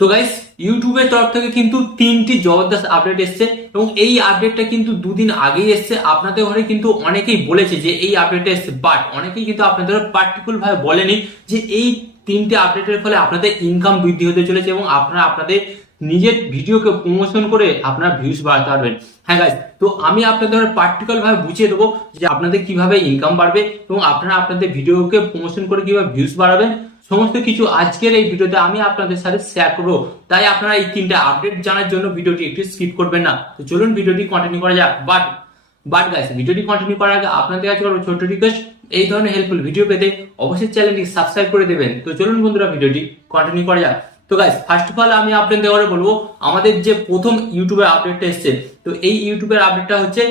তো গাইস ইউটিউবের তরফ থেকে কিন্তু 3টি জবরদস্ত আপডেট এসছে এবং এই আপডেটটা কিন্তু দুদিন আগেই এসছে। আপনাদের ঘরে কিন্তু অনেকেই বলেছে যে এই আপডেটটা এসছে, বাট অনেকেই কিন্তু আপনাদের পার্টিকুলার ভাবে বলেনি যে এই 3টে আপডেটের ফলে আপনাদের ইনকাম বৃদ্ধি হতে চলেছে এবং আপনারা আপনাদের নিজের ভিডিওকে প্রমোশন করে আপনার ভিউজ বাড়াতে পারবেন। হ্যাঁ গাইস, তো আমি আপনাদের পার্টিকুলার ভাবে বুঝিয়ে দেবো যে আপনাদের কিভাবে ইনকাম বাড়বে এবং আপনারা আপনাদের ভিডিওকে প্রমোশন করে কিভাবে ভিউজ বাড়াবেন, সমস্ত কিছু আজকের এই ভিডিওতে আমি আপনাদের সাথে শেয়ার করবো। তাই আপনারা এই 3টে আপডেট জানার জন্য ভিডিওটি একটু স্কিপ করবেন না। তো চলুন ভিডিওটি কন্টিনিউ করা যাক। বাট গাইস, ভিডিওটি কন্টিনিউ করার আগে আপনাদের কাছে করবো ছোট রিকোয়েস্ট, এই ধরনের হেল্পফুল ভিডিও পেতে অবশ্যই চ্যানেলটি সাবস্ক্রাইব করে দেবেন। তো চলুন বন্ধুরা ভিডিওটি কন্টিনিউ করা যাক। তো গাইস, ফার্স্ট অফ অল আমি আপনাদের ঘরে বলবো আমাদের যে প্রথম ইউটিউবের আপডেটটা এসেছে, তো এই ইউটিউবের আপডেটটা হচ্ছে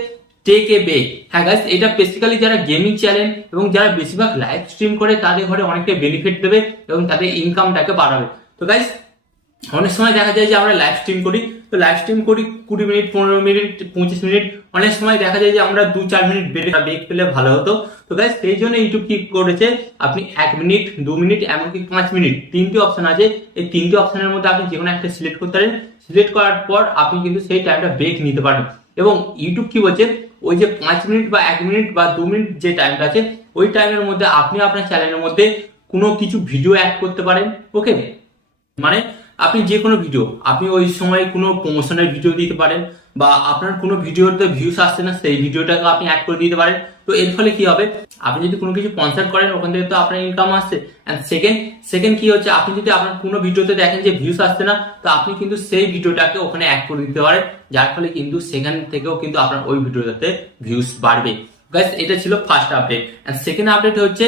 টেক এ বে। হ্যাঁ গাইস, এটা বেসিক্যালি যারা গেমিং চ্যানেল এবং যারা বেশিরভাগ লাইভ স্ট্রিম করে তাদের ঘরে অনেকটা বেনিফিট দেবে এবং তাদের ইনকামটাকে বাড়াবে। তো গাইস, অনেক সময় দেখা যায় যে আমরা লাইভ স্ট্রিম করি, তো লাইভ স্ট্রিম করি 20 মিনিট, 15 মিনিট, 25 মিনিট, অনেক সময় দেখা যায় যে আমরা 2-4 মিনিট ব্রেক পেলে ভালো হতো। তো গাইস, সেই জন্য ইউটিউব কি করেছে, আপনি 1 মিনিট, 2 মিনিট, এমনকি 5 মিনিট, 3টে অপশন আছে। এই 3টে অপশনের মধ্যে আপনি যে কোনো একটা সিলেক্ট করতে পারেন। সিলেক্ট করার পর আপনি কিন্তু সেই টাইমটা ব্রেক নিতে পারেন এবং ইউটিউব কি বলছে, ওই যে 5 মিনিট বা 1 মিনিট বা 2 মিনিট যে টাইমটা আছে, ওই টাইমের মধ্যে আপনি আপনার চ্যানেলের মধ্যে কোনো কিছু ভিডিও অ্যাড করতে পারেন। ওকে, মানে আপনি যে কোনো ভিডিও, আপনি ওই সময় কোনো প্রমোশনের ভিডিও দিতে পারেন বা আপনার কোনো ভিডিওতে ভিউস আসছে না, সেই ভিডিওটাকে আপনি অ্যাড করে দিতে পারেন। তো এর ফলে কি হবে, আপনি যদি কোনো কিছু স্পন্সর করেন ওখান থেকে তো আপনার ইনকাম আসছে। এন্ড সেকেন্ড কি হচ্ছে, আপনি যদি আপনার কোনো ভিডিওতে দেখেন যে ভিউস আসছে না, তো আপনি কিন্তু সেই ভিডিওটাকে ওখানে অ্যাড করে দিতে পারেন, যার ফলে কিন্তু সেখান থেকেও কিন্তু আপনার ওই ভিডিওটাতে ভিউস বাড়বে। গাইস, এটা ছিল first update. And second update হচ্ছে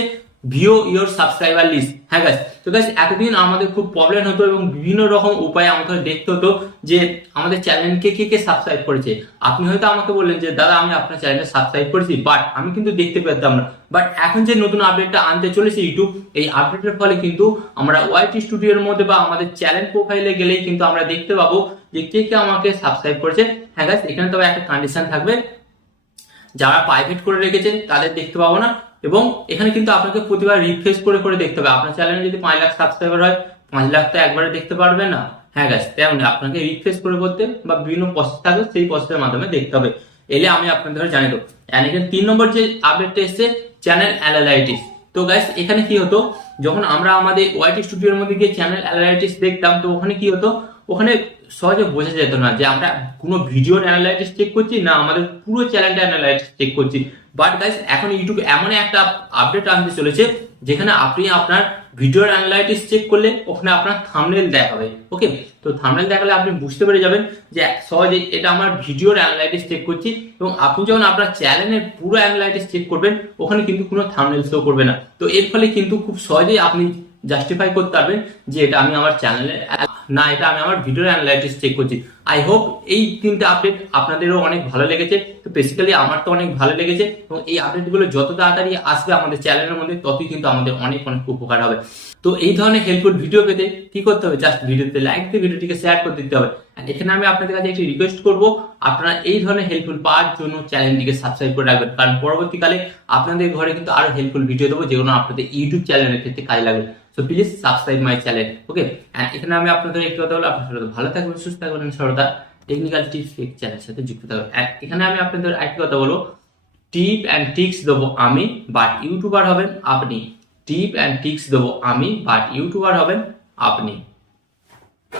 ভিও ইওর সাবস্ক্রাইবার লিস্ট। হ্যাঁ গাইস, তো গাইস এতদিন আমাদের খুব প্রবলেম হতো এবং বিভিন্ন রকম উপায়ে আমাদের দেখতে হতো যে আমাদের চ্যানেলকে কে কে সাবস্ক্রাইব করেছে। আপনি হয়তো আমাকে বললেন যে দাদা আমি আপনার চ্যানেলে সাবস্ক্রাইব করেছি, বাট আমি কিন্তু দেখতে পেতাম না। বাট এখন যে নতুন আপডেটটা আনতে চলেছে ইউটিউব, এই আপডেটের ফলে কিন্তু আমরা ওয়াইটি স্টুডিওর মধ্যে বা আমাদের চ্যানেল প্রোফাইলে গেলেই কিন্তু আমরা দেখতে পাবো যে কে কে আমাকে সাবস্ক্রাইব করেছে। হ্যাঁ গাইস, এখানে তবে একটা কন্ডিশন থাকবে, যারা প্রাইভেট করে রেখেছেন তাদের দেখতে পাবো না এবং এখানে কিন্তু আপনাকে প্রতিবার রিফ্রেশ করে করে দেখতে হবে। আপনার চ্যানেলে যদি 5 লাখ সাবস্ক্রাইবার হয়, 5 লাখ তো একবারে দেখতে পারবেন না। হ্যাঁ গাইস, তেমনি আপনাকে রিফ্রেশ করে করতে বা বিভিন্ন প্রসেস থাকবে, সেই প্রসেসের মাধ্যমে দেখতে হবে। এলে আমি আপনাদের জানিয়ে দেবো। এখানে 3 নম্বর যে আপডেটটা এসছে, চ্যানেল অ্যানালাইটিক্স। তো গাইস, এখানে কি হতো, যখন আমরা আমাদের ওয়াইটি স্টুডিওর মধ্যে গিয়ে চ্যানেল অ্যানালাইটিক্স দেখতাম, তো ওখানে কি হতো, ওখানে সহজে বোঝা যেত না যে আমরা কোনো ভিডিওর অ্যানালাইটিক্স চেক করছি না আমাদের পুরো চ্যানেলটা অ্যানালাইটিক্স চেক করছি। বাট গাইস, এখন ইউটিউব এমন একটা আপডেট আনতে চলেছে যেখানে আপনি আপনার ভিডিওর অ্যানালাইটিক্স চেক করলে ওখানে আপনার থাম্বনেল দেখাবে। ওকে, তো থাম্বনেল দেখালে আপনি বুঝতে পেরে যাবেন যে সহজে এটা আমার ভিডিওর অ্যানালাইটিক্স চেক করছি এবং আপনি যখন আপনার চ্যানেলের পুরো অ্যানালাইটিক্স চেক করবেন ওখানে কিন্তু কোনো থাম্বনেল শো করবে না। তো এর ফলে কিন্তু খুব সহজেই আপনি জাস্টিফাই করতে পারবেন যে এটা আমি আমার চ্যানেলে না, এটা আমি আমার ভিডিও অ্যানালাইটিক্স চেক করছি। আই হোপ এই 3টে আপডেট আপনাদেরও অনেক ভালো লেগেছে। তো বেসিক্যালি আমার তো অনেক ভালো লেগেছে এবং এই আপডেটগুলো যত তাড়াতাড়ি আসবে আমাদের চ্যানেলের মধ্যে ততই কিন্তু আমাদের অনেক অনেক উপকার হবে। তো এই ধরনের হেল্পফুল ভিডিও পেতে কি করতে হবে, জাস্ট ভিডিওতে লাইক দিয়ে ভিডিওটিকে শেয়ার করে দিতে হবে। এখানে আমি আপনাদের কাছে একটি রিকোয়েস্ট করবো, আপনারা এই ধরনের হেল্পফুল পাওয়ার জন্য চ্যানেলটিকে সাবস্ক্রাইব করে রাখবেন, কারণ পরবর্তীকালে আপনাদের ঘরে কিন্তু আরো হেল্পফুল ভিডিও দেবো যেগুলো আপনাদের ইউটিউব চ্যানেলের ক্ষেত্রে কাজে লাগবে। So please subscribe my channel. Okay, এখানে আমি আপনাদের একটি কথা বলবো, আপনারা ভালো থাকবেন, সুস্থ থাকবেন, সর্বদা টেকনিক্যাল টিপস চ্যানেলের সাথে যুক্ত থাকবেন। এখানে আমি আপনাদের একটি কথা বলবো, টিপ অ্যান্ড ট্রিক্স দেবো আমি, বাট ইউটিউবার হবেন আপনি। টিপ অ্যান্ড ট্রিক্স দেবো আমি, বাট ইউটিউবার হবেন আপনি।